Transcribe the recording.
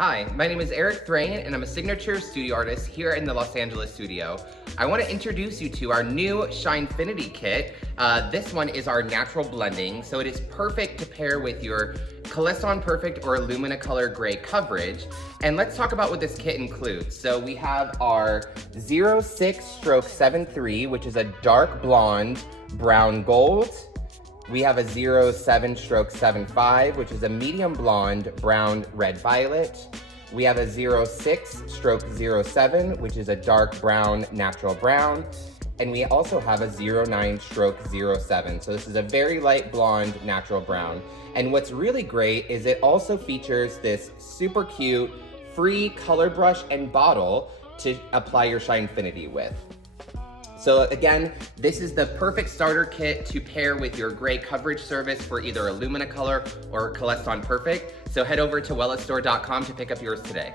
Hi, my name is Eric Thrain, and I'm a signature studio artist here in the Los Angeles studio. I want to introduce you to our new SHINEFINITY kit. This one is our natural blending, so it is perfect to pair with your Color Perfect or Luminicolor gray coverage. And let's talk about what this kit includes. So we have our 06/73, which is a dark blonde brown gold. We have a 07/75, which is a medium blonde, brown, red, violet. We have a 06/07, which is a dark brown, natural brown. And we also have a 09/07. So this is a very light blonde, natural brown. And what's really great is it also features this super cute, free color brush and bottle to apply your SHINEFINITY with. So again, this is the perfect starter kit to pair with your gray coverage service for either a Luminicolor or Color Perfect. So head over to wellastore.com to pick up yours today.